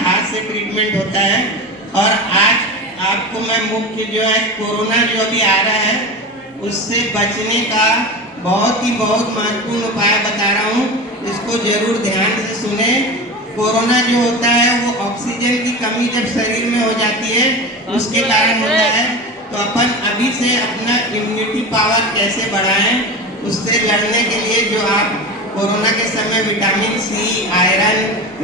हाथ से ट्रीटमेंट होता है। और आज आपको मैं मुख्य जो है कोरोना जो अभी आ रहा है उससे बचने का बहुत महत्वपूर्ण उपाय बता रहा हूँ, इसको जरूर ध्यान से सुने। कोरोना जो होता है वो ऑक्सीजन की कमी जब शरीर में हो जाती है उसके कारण होता है। तो अपन अभी से अपना इम्यूनिटी पावर कैसे बढ़ाएं, उससे लड़ने के लिए जो आप कोरोना के समय vitamin C, iron,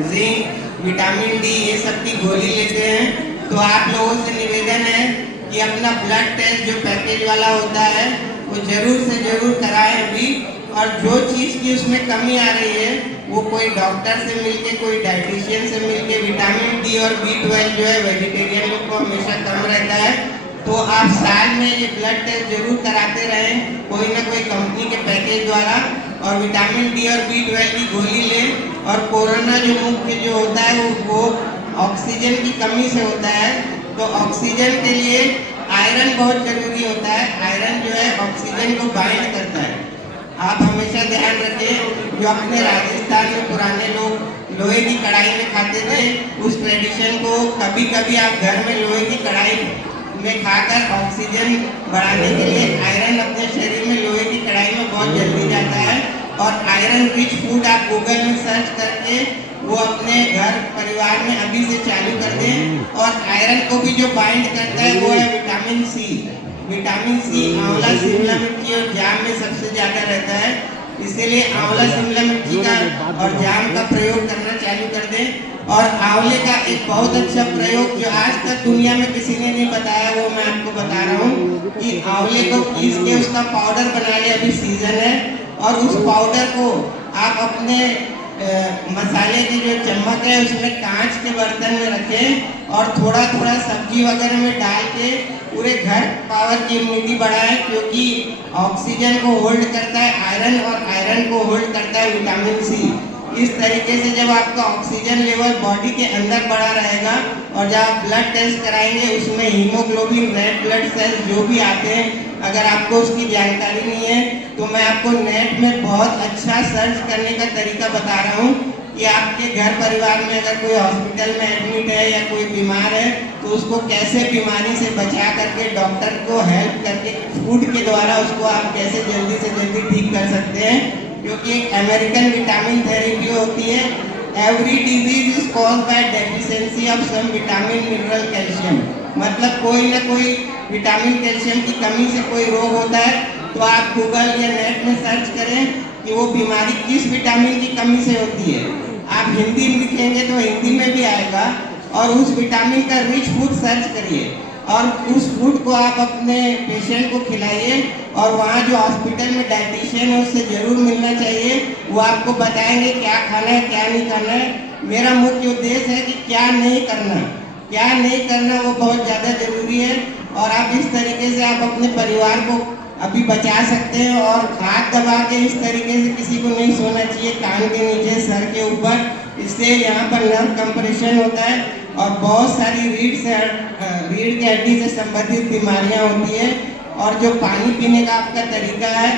zinc, vitamin D ये सब की गोली लेते हैं, तो आप लोगों से निवेदन है कि अपना ब्लड टेस्ट जो पैकेज वाला होता है वो जरूर से जरूर कराएं अभी। और जो चीज़ की उसमें कमी आ रही है वो कोई डॉक्टर से मिलके, कोई डाइटिशियन से मिलके, विटामिन डी और B12 जो है वेजिटेरियन लोग को हमेशा कम रहता है, तो आप साल में ये ब्लड टेस्ट जरूर कराते रहें कोई ना कोई कंपनी के पैकेज द्वारा। और विटामिन डी और B12 की गोली लें। और कोरोना जो मुख्य जो होता है वो ऑक्सीजन की कमी से होता है, तो ऑक्सीजन के लिए आयरन बहुत जरूरी होता है। आयरन जो है ऑक्सीजन को बाइंड करता है। आप हमेशा ध्यान रखें, जो अपने राजस्थान में पुराने लोग लोहे की कढ़ाई में खाते थे, उस ट्रेडिशन को कभी कभी आप घर में लोहे की कढ़ाई में खाकर ऑक्सीजन बढ़ाने के लिए, आयरन अपने शरीर में लोहे की कढ़ाई में बहुत जल्दी जाता है। और आयरन रिच फूड आप गूगल में सर्च करके वो अपने घर परिवार में अभी से चालू कर दें। और आयरन को भी जो बाइंड करता है वो है विटामिन सी। विटामिन सी आंवला, शिमला मिर्ची और जाम में सबसे ज्यादा रहता है, इसीलिए आंवला, शिमला मिर्ची का और जाम का प्रयोग करना चालू कर दें। और आंवले का एक बहुत अच्छा प्रयोग जो आज तक दुनिया में किसी ने नहीं बताया वो मैं आपको बता रहा हूँ कि आंवले को पीस के उसका पाउडर बना ले, अभी सीजन है। और उस पाउडर को आप अपने मसाले की जो चम्मच है उसमें कांच के बर्तन में रखें और थोड़ा थोड़ा सब्जी वगैरह में डाल के पूरे घर पावर की इम्यूनिटी बढ़ाएं, क्योंकि ऑक्सीजन को होल्ड करता है आयरन और आयरन को होल्ड करता है विटामिन सी। इस तरीके से जब आपका ऑक्सीजन लेवल बॉडी के अंदर बढ़ा रहेगा और जब आप ब्लड टेस्ट कराएंगे उसमें हीमोग्लोबिन, रेड ब्लड सेल्स जो भी आते हैं, अगर आपको उसकी जानकारी नहीं है तो मैं आपको नेट में बहुत अच्छा सर्च करने का तरीका बता रहा हूँ कि आपके घर परिवार में अगर कोई हॉस्पिटल में एडमिट है या कोई बीमार है तो उसको कैसे बीमारी से बचा करके डॉक्टर को हेल्प करके फूड के द्वारा उसको आप कैसे जल्दी से जल्दी ठीक कर सकते हैं। क्योंकि एक अमेरिकन विटामिन थेरेपी होती है, every disease is caused by deficiency of some vitamin, mineral, calcium. मतलब कोई ना कोई विटामिन, कैल्शियम की कमी से कोई रोग होता है, तो आप गूगल या नेट में सर्च करें कि वो बीमारी किस विटामिन की कमी से होती है। आप हिंदी में लिखेंगे तो हिंदी में भी आएगा। और उस विटामिन का रिच फूड सर्च करिए और उस फूड को आप अपने पेशेंट को खिलाइए। और वहाँ जो हॉस्पिटल में डाइटिशियन है उससे जरूर मिलना चाहिए, वो आपको बताएंगे क्या खाना है क्या नहीं खाना है। मेरा मुख्य उद्देश्य है कि क्या नहीं करना वो बहुत ज़्यादा जरूरी है। और आप इस तरीके से आप अपने परिवार को अभी बचा सकते हैं। और हाथ दबा के इस तरीके से किसी को नहीं सोना चाहिए, कान के नीचे, सर के ऊपर, इससे यहाँ पर नर्व कंप्रेशन होता है और बहुत सारी रीढ़ की हड्डी से संबंधित बीमारियाँ होती है। और जो पानी पीने का आपका तरीका है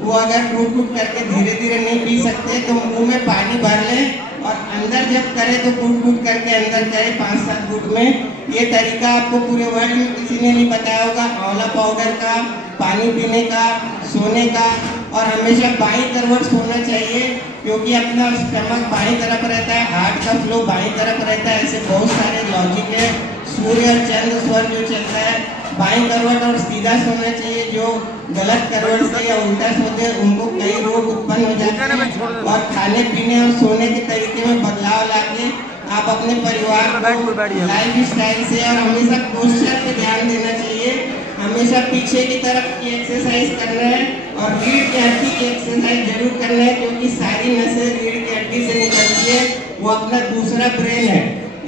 वो अगर घूट करके धीरे धीरे नहीं पी सकते तो मुंह में पानी भर लें और अंदर जब करें तो घूट करके अंदर करें 5-7 घूट में। ये तरीका आपको पूरे वर्ल्ड में किसी ने नहीं बताया होगा, आंवला पाउडर का, पानी पीने का, सोने का। और हमेशा बाईं तरफ सोना चाहिए क्योंकि अपना स्टमक बाईं तरफ रहता है, हार्ट का फ्लो बाईं तरफ रहता है। ऐसे बहुत सारे लॉजिक है। सूर्य और चंद्र स्वर जो चलता है बाईं करवट और सीधा सोना चाहिए। जो गलत करवट से या उल्टा सोते हैं उनको कई रोग उत्पन्न हो जाते हैं। और खाने पीने और सोने के तरीके में बदलाव लाके आप अपने परिवार को लाइफ स्टाइल से और हमेशा पोस्चर पे ध्यान देना चाहिए। हमेशा पीछे की तरफ की एक्सरसाइज करना है और रीढ़ की हड्डी की एक्सरसाइज जरूर करना है, क्योंकि सारी नसें रीढ़ की हड्डी से निकलती है, वो अपना दूसरा ब्रेन है।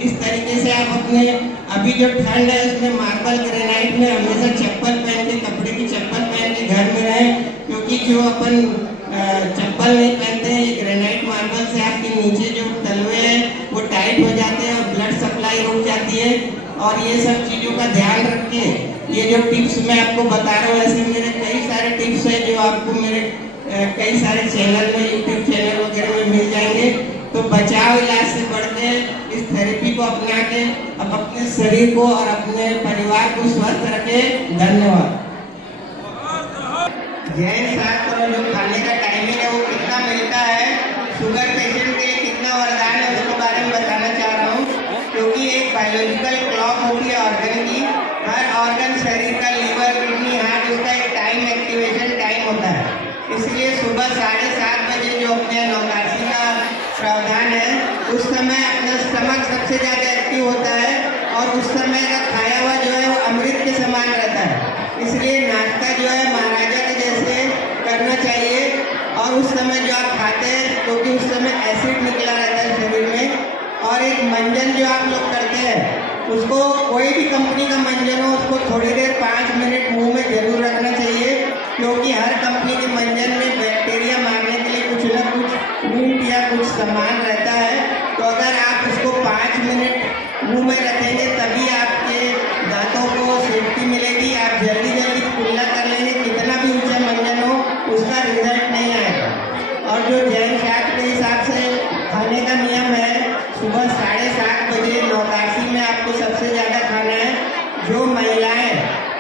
इस तरीके से आप अपने अभी जो ठंड है उसमें मार्बल ग्रेनाइट में हमेशा चप्पल पहन के, कपड़े की चप्पल पहन के घर में रहें, क्योंकि जो अपन चप्पल नहीं पहनते हैं ये ग्रेनाइट मार्बल से आपके नीचे जो तलवे हैं वो टाइट हो जाते हैं और ब्लड सप्लाई रुक जाती है। और ये सब चीज़ों का ध्यान रखें। ये जो टिप्स मैं आपको बता रहा हूँ, ऐसे मेरे कई सारे टिप्स हैं जो आपको मेरे कई सारे चैनल में, यूट्यूब चैनल वगैरह में मिल जाएंगे। तो बचाव इलाज से बढ़ते हैं। इस थेरेपी को अपना के अब अपने शरीर को और अपने परिवार को स्वस्थ रखें। धन्यवाद। जैन शास्त्र जो खाने का टाइमिंग है वो कितना मिलता है, शुगर पेशेंट के लिए कितना वरदान है, उसके बारे में बताना चाह रहा हूँ। क्योंकि एक बायोलॉजिकल क्लॉक होती है ऑर्गन की, हर ऑर्गन शरीर का लीवर, किडनी, हार्ट, उसका एक टाइम एक्टिवेशन टाइम होता है। इसलिए सुबह 7:30 बजे जो अपने नौकाशी का प्रावधान है, उस समय अपना स्टमक सबसे ज़्यादा एक्टिव होता है और उस समय का खाया हुआ जो है वो अमृत के समान रहता है। इसलिए नाश्ता जो है महाराजा के जैसे करना चाहिए। और उस समय जो आप खाते हैं, क्योंकि उस समय एसिड निकला रहता है शरीर में। और एक मंजन जो आप लोग करते हैं, उसको कोई भी कंपनी का मंजन हो, उसको थोड़ी देर 5 मिनट मुंह में जरूर रखना चाहिए। क्योंकि हर कंपनी के मंजन में बैक्टीरिया मारने के लिए कुछ ना कुछ मीट या कुछ सामान रहता है। तो अगर आप उसको 5 मिनट मुंह में रखेंगे तभी आपके दांतों को सेफ्टी मिलेगी। आप जल्दी जल्दी कुल्ला कर लेंगे, कितना भी ऊंचा मंजन हो, उसका रिजल्ट नहीं आएगा। और जो जैन शास्त्र के हिसाब से खाने का नियम है, सुबह 7:30 बजे नौकाशी में आपको सबसे ज़्यादा खाना है। जो महिलाएं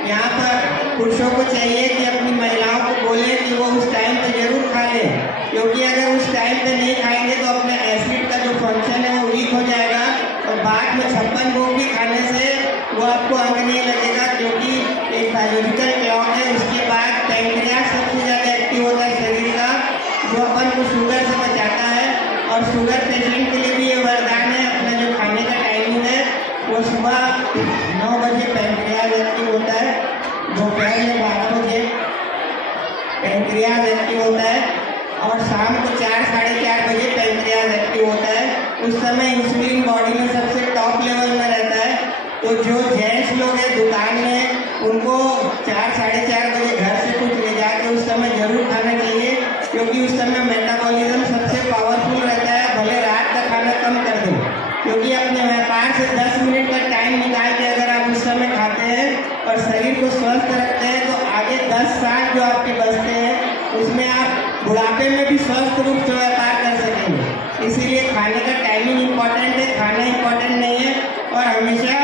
यहाँ पर पुरुषों को चाहिए कि अपनी महिलाओं को बोले कि वो उस टाइम पे जरूर खा लें, क्योंकि अगर उस टाइम पे नहीं खाएंगे तो अपने एसिड का जो फंक्शन है वो वीक हो जाएगा और बाद में 56 भोग भी खाने से वो आपको अंग नहीं लगेगा। क्योंकि एक बायोलॉजिकल क्लॉक है। उसके बाद पैंक्रियास सबसे ज़्यादा एक्टिव होता है शरीर का, जो अपन को शुगर से बचाता है। और शुगर पेशेंट के लिए भी ये वरदान है। अपना जो खाने का टाइमिंग है वो सुबह 9 बजे पैंक्रियास एक्टिव होता है, दोपहर में 12 बजे पैंक्रियास एक्टिव होता है और शाम को 4 साढ़े 4 बजे पैंक्रियास एक्टिव होता है। उस समय इंसुलिन बॉडी में सबसे टॉप लेवल में रहता है। तो जो जेंट्स लोग हैं दुकान में, उनको 4 साढ़े 4 बजे घर से कुछ ले जाके उस समय जरूर खाना चाहिए। क्योंकि उस समय मेटाबॉलिज्म सबसे पावरफुल रहता है। भले रात का खाना कम कर दें, क्योंकि अपने व्यापार से 10 मिनट का टाइम निकाल के अगर आप उस समय खाते हैं और शरीर को स्वस्थ रखते हैं तो आगे 10 साल जो आपके बचते हैं उसमें आप बुढ़ापे में भी स्वस्थ रूप से व्यापार कर सकेंगे। इसीलिए खाने का टाइमिंग इम्पॉर्टेंट है, खाना इम्पॉर्टेंट नहीं है। और हमेशा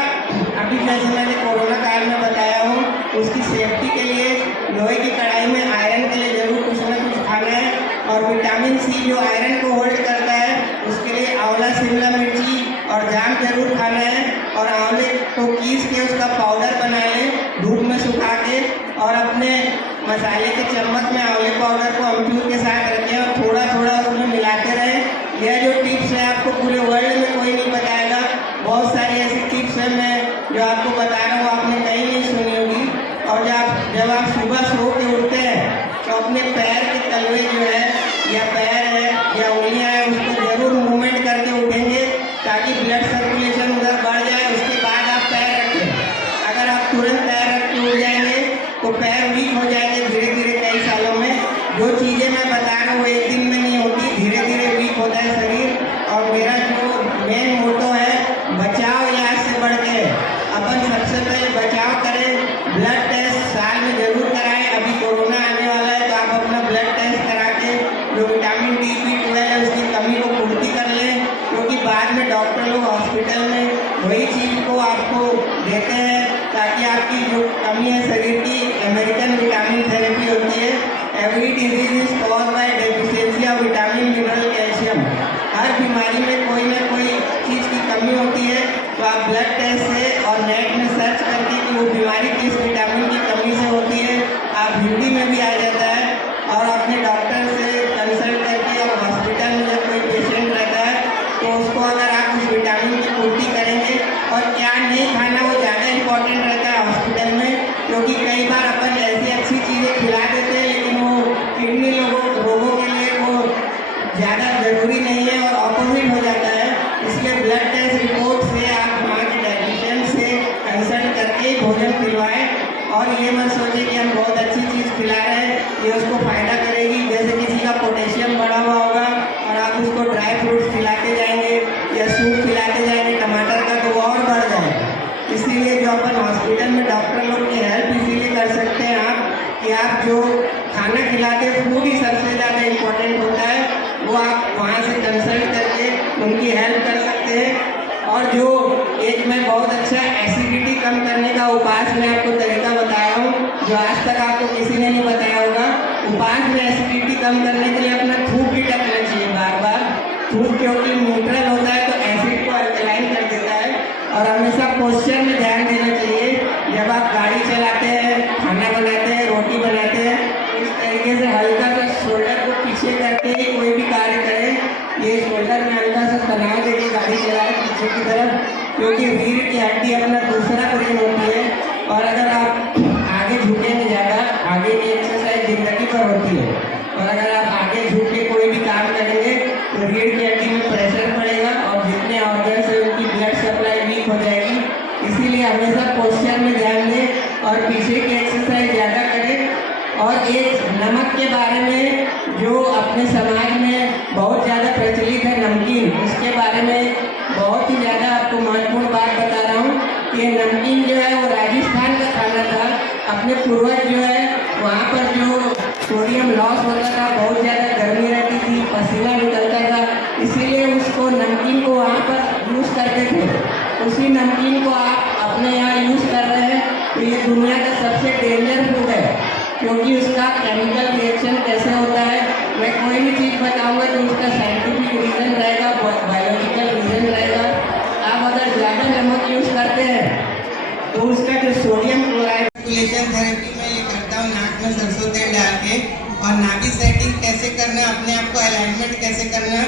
अभी जैसे मैंने कोरोना काल में बताया हूँ, उसकी सेफ्टी के लिए लोहे की कढ़ाई में आयरन के लिए जरूर कुछ ना कुछ खाना है। और विटामिन सी जो आयरन को होल्ड करता है, उसके लिए आंवला, शिमला मिर्ची और जाम जरूर खाना है। और आंवले को पीस के उसका पाउडर बना लें धूप में सुखा के, और अपने मसाले के चम्मच में आंवले पाउडर को अमचूर के साथ रखें और थोड़ा थोड़ा उसमें मिलाते रहें। यह जो टिप्स है आपको पूरे वर्ल्ड में कोई नहीं बताएगा। बहुत सारी ऐसी टिप्स है मैं जो आपको बता रहा हूँ, आपने कहीं नहीं सुनी होगी। और जब आप सुबह सो के उठते हैं तो अपने पैर के तलवे जो है या पैर है या उंगलियां है, उसको जरूर मूवमेंट करके उठेंगे ताकि ब्लड सर्कुलेशन उधर बढ़ जाए। उसके बाद आप पैर रखें। अगर आप तुरंत पैर रख के उठ जाएंगे तो पैर वीक हो जाएंगे धीरे धीरे कई सालों में। जो चीज़ें मैं बता रहा हूँ एक दिन में नहीं होती, धीरे धीरे वीक होता है शरीर। और मेरा जो मेन मोटो है, बचाव इलाज से बढ़ के। अपन सबसे पहले बचाव करें, ब्लड टेस्ट साल में जरूर कराएं। अभी कोरोना आने वाला है तो आप अपना ब्लड टेस्ट करा के जो विटामिन डी, B12 है उसकी कमी को पूर्ति कर लें। क्योंकि बाद में डॉक्टर लोग हॉस्पिटल में वही चीज़ को आपको देते हैं ताकि आपकी जो कमी है शरीर की, अमेरिकन विटामिन थेरेपी होती है। Every disease is caused by deficiency of vitamin, mineral, calcium. हर बीमारी में कोई ना कोई चीज़ की कमी होती है। तो आप ब्लड टेस्ट से और नेट में सर्च करके कि वो बीमारी किस विटामिन की कमी से होती है, आप हिंदी में भी आ जाता है। और अपने डॉक्टर से कंसल्ट करके और हॉस्पिटल में जब कोई पेशेंट रहता है तो उसको अगर आप उस विटामिन की पूर्ति करेंगे। और क्या नहीं खाना वो ज़्यादा इम्पोर्टेंट रहता है हॉस्पिटल में। क्योंकि कई बार अपन ऐसी अच्छी चीज़ें खिला देते हैं लेकिन वो किडनी रोगों के लिए वो ज़्यादा जरूरी नहीं है और ऑपोजिट हो जाता है। इसलिए ब्लड टेस्ट रिपोर्ट से आप हमारे डाइटिशियन से कंसल्ट करके भोजन खिलवाएं। और ये मत सोचें कि हम बहुत अच्छी चीज़ खिला रहे हैं, ये उसको फ़ायदा करेगी। जैसे किसी का पोटेशियम बढ़ा हुआ होगा और आप उसको ड्राई फ्रूट्स खिलाते जाएंगे या सूप खिलाते जाएंगे टमाटर का, तो वो और बढ़ जाएगा। इसीलिए जो अपन हॉस्पिटल में डॉक्टर लोग की हेल्प इसीलिए कर सकते हैं आप कि आप जो खाना खिलाते हैं, फूड ही सबसे ज़्यादा इम्पोर्टेंट होता है, वो आप वहाँ से कंसल्ट करके उनकी हेल्प कर सकते हैं। और एक मैं बहुत अच्छा एसिडिटी कम करने का उपाय मैं आपको तरीका बताया हूँ, जो आज तक आपको किसी ने नहीं बताया होगा। उपाय में एसिडिटी कम करने के लिए अपना थूक भी टकना चाहिए बार बार। थूक क्योंकि न्यूट्रल होता है तो एसिड को अल्कलाइन कर देता है। और हमेशा पोस्चर में ध्यान देना चाहिए। जब आप गाड़ी चलाते हैं, खाना बनाते हैं, रोटी बनाते हैं, इस तरीके से हल्का सा शोल्डर को पीछे करके ही कोई भी कार्य करें। ये शोल्डर में हल्का सा तनाव देके गाड़ी चलाएं पीछे की तरफ, क्योंकि रीढ़ की हड्डी अपना दूसरा ब्रेन होती है। और अगर आप आगे झुकेंगे ज़्यादा, आगे की एक्सरसाइज जिंदगी पर होती है, और अगर आप आगे झुक के कोई भी काम करेंगे तो रीढ़ की हड्डी में प्रेशर पड़ेगा और जितने ऑर्गन्स है उनकी ब्लड सप्लाई वीक हो जाएगी। इसीलिए हमेशा पोस्चर में ध्यान दें और पीछे की एक्सरसाइज ज़्यादा करें। और एक नमक के बारे में जो अपने समाज में बहुत ज़्यादा प्रचलित है, नमकीन, उसके बारे में बहुत ही ज़्यादा आपको महत्वपूर्ण बात बता रहा हूँ कि नमकीन जो है वो राजस्थान का खाना था। अपने पूर्वज जो है वहाँ पर जो सोडियम लॉस होता था, बहुत ज़्यादा गर्मी रहती थी, पसीना निकलता था, इसीलिए उसको नमकीन को वहाँ पर यूज़ करते थे। उसी नमकीन को आप अपने यहाँ यूज़ कर रहे हैं तो ये दुनिया का सबसे डेंजर फूड है, क्योंकि उसका केमिकल रिएक्शन कैसे होता है मैं कोई भी चीज़ बताऊँगा तो उसका साइंटिफिक रीज़न रहेगा, बायोलॉजिकल रीज़न रहेगा। आप अगर ज़्यादा नमक यूज़ करते हैं तो उसका जो सोडियम क्लोराइड थेरेपी मैं ये करता हूँ नाक में सरसों तेल डाल के, और नाभि सेटिंग कैसे करना, अपने आप को अलाइनमेंट कैसे करना,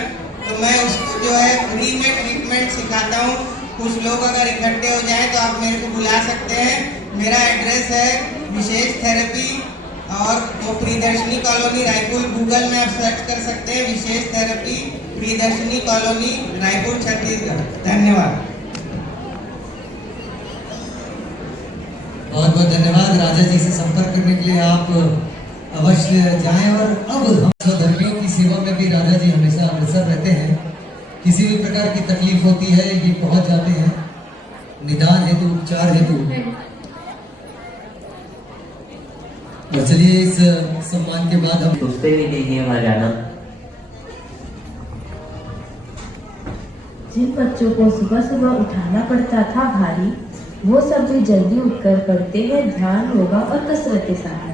तो मैं उसको जो है फ्री में ट्रीटमेंट सिखाता हूँ। कुछ लोग अगर इकट्ठे हो जाएं तो आप मेरे को बुला सकते हैं। मेरा एड्रेस है विशेष थेरेपी, और वो प्रियदर्शनी कॉलोनी रायपुर, गूगल में आप सर्च कर सकते हैं विशेष थेरेपी प्रियदर्शनी कॉलोनी रायपुर छत्तीसगढ़। धन्यवाद। बहुत बहुत धन्यवाद। राजा जी से संपर्क करने के लिए आप अवश्य जाएं। और अब हम स्वधर्मियों की सेवा में भी राजा जी हमेशा अग्रसर रहते हैं। किसी भी प्रकार की तकलीफ होती है ये पहुंच जाते हैं, निदान हेतु, उपचार हेतु। और चलिए इस सम्मान के बाद हम सोचते भी नहीं है वहाँ जाना। जिन बच्चों को सुबह सुबह उठाना पड़ता था भारी, वो सब भी जल्दी उठकर पढ़ते हैं ध्यान, योगा और कसरत के साथ।